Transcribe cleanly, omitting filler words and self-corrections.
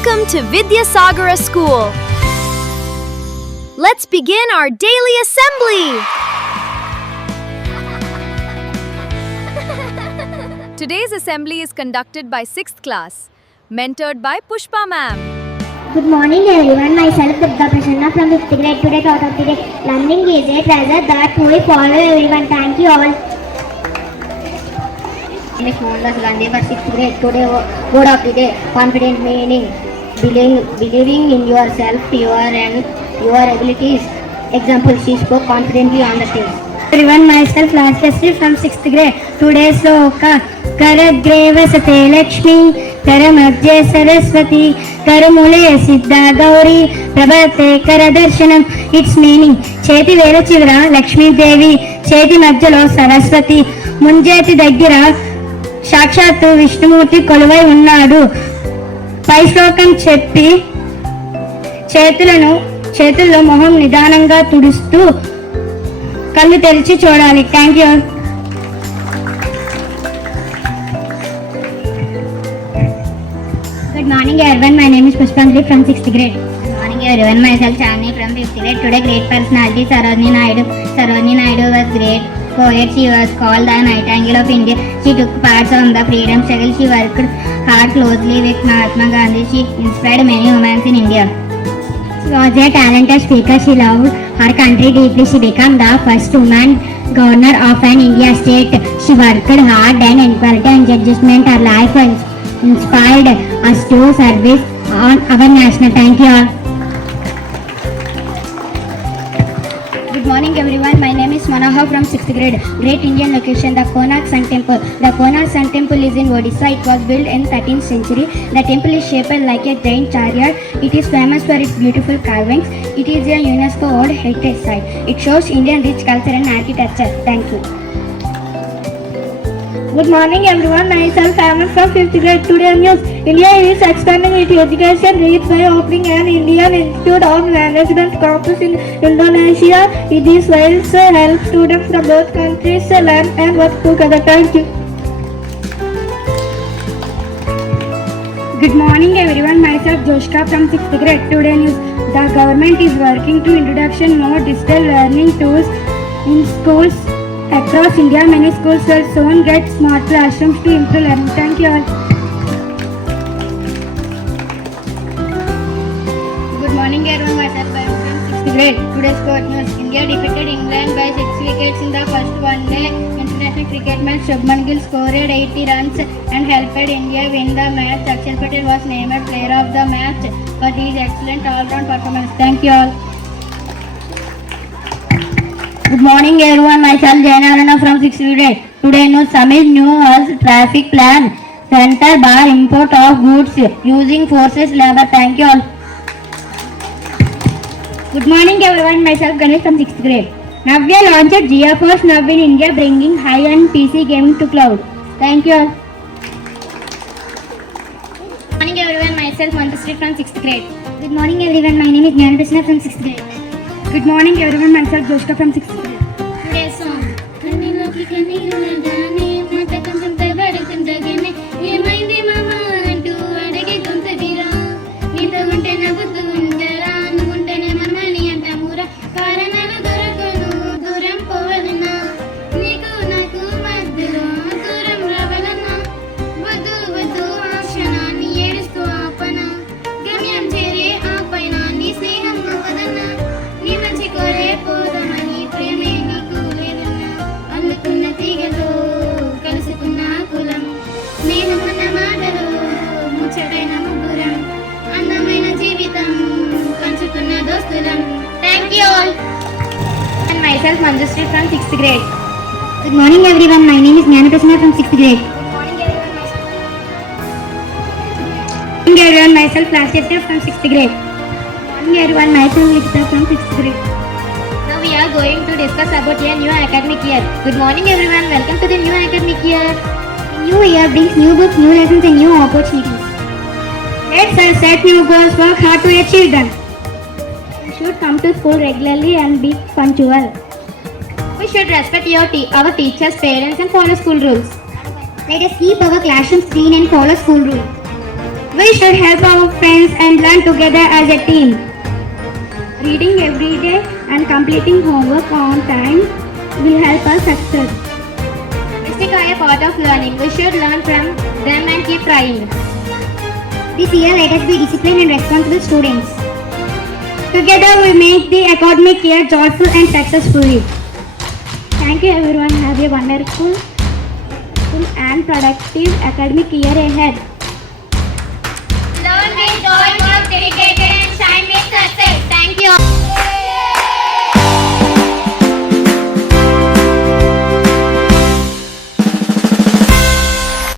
Welcome to Vidyasagara School. Let's begin our daily assembly. Today's assembly is conducted by 6th class, mentored by Pushpa Mam. Good morning everyone, myself Vidyasagara from 5th grade. Today thought of the day, learning is a treasure that we follow everyone. Thank you all. Miss Mohandas Gandhi for 6th grade. Today word of the day, confident meaning, believing in yourself, your abilities. Example, she spoke confidently on the stage. Everyone, myself Rajyasri from 6th grade. Today's sloka, Karagreva Sate Lakshmi, Karamadhya Saraswati, Karamule Siddha Gauri, Prabhate Karadarshanam. Its meaning, Cheti Vera Chivra, Lakshmi Devi, Cheti Madhyalo Saraswati, Munjeti Dagira, సాక్షాత్తు విష్ణుమూర్తి కొలువై ఉన్నాడు. పై శ్లోకం చెప్పి చేతుల్లో మొహం నిదానంగా తుడుస్తూ కళ్ళు తెరిచి చూడాలి. Thank you. Good morning everyone, my name is Pushpa Mam from 6th grade. Good morning everyone, myself Chani from 5th grade. Today great personality Sarojini Naidu was great poet. She was called the Nightingale of India. She took part on the freedom struggle. She worked hard closely with Mahatma Gandhi. She inspired many women in India. She was a talented speaker. She loved her country deeply. She became the first woman governor of an India state. She worked hard and equality and judgment. Her life inspired us to service on our national. Thank you all. Good morning everyone, my name is Manohar from 6th grade. Great Indian location, the Konark Sun Temple. The Konark Sun Temple is in Odisha. It was built in 13th century. The temple is shaped like a giant chariot. It is famous for its beautiful carvings. It is a UNESCO World Heritage Site. It shows Indian rich culture and architecture. Thank you. Good morning everyone, myself Ahmed from 5th grade. Today news, India is expanding its education reach by opening an Indian Institute of Management campus in Indonesia. This will help students from both countries learn and work together. Thank you. Good morning everyone, myself Joshka from 6th grade. Today news, the government is working to introduction more digital learning tools in schools across India. Many schools will soon get smart classrooms to improve learning. Thank you all. Good morning everyone, myself I am from 6th grade. Today's sport news, India defeated England by 6 wickets in the first one-day international cricket match. Shubman Gill scored 80 runs and helped India win the match. Akshar Patel was named player of the match for his excellent all-round performance. Thank you all. Good morning everyone, myself Jainarana from 6th grade. Today news, Summit new traffic plan center bar import of goods using forces labor. Thank you all. Good morning everyone, myself Ganesh from 6th grade. Navya launched GeoForce Now in India, bringing high-end PC gaming to cloud. Thank you all. Good morning everyone, myself Mantasri from 6th grade. Good morning everyone, my name is Jnanaprasna from 6th grade. Good morning everyone, myself Joshka from 6th grade. Today's song, Kanniloki Kannirulagane Mata Koncham Tabadukundagane Emaindi mama antu adage gontadira Neeto unte navuttu undara Annuntene marmani antamura Karanalu dorakunu duram povadana Neeku naku maddilo duram ravalana Vadu vadu aashana nee edustu aapana Gamyam chere aapaina nee sneham avadana Nee manchi kore podamani preme neeku ledana Allukunna teegalo kalusukunna kulam Snehamunna maatalo muchataina muguram Andamaina jeevitam panchukunna dostulam. Thank you all. And myself Manjusri from 6th grade. Good morning everyone, my name is Jnanaprasna from 6th grade. Good morning everyone, myself Rajyasri from 6th grade. Good morning everyone, myself Likita from 6th grade. Now we are going to discuss about a new academic year. Good morning everyone, welcome to the new academic year. New year brings new books, new lessons and new opportunities. Let's set new goals, work hard to achieve them. We should come to school regularly and be punctual. We should respect our teachers, parents and follow school rules. Let us keep our classrooms clean and follow school rules. We should help our friends and learn together as a team. Reading every day and completing homework on time will help us succeed. Mistakes are a part of learning. We should learn from them and keep trying. This year, let us be disciplined and responsible students. Together, we make the academic year joyful and successful. Thank you, everyone. Have a wonderful and productive academic year ahead.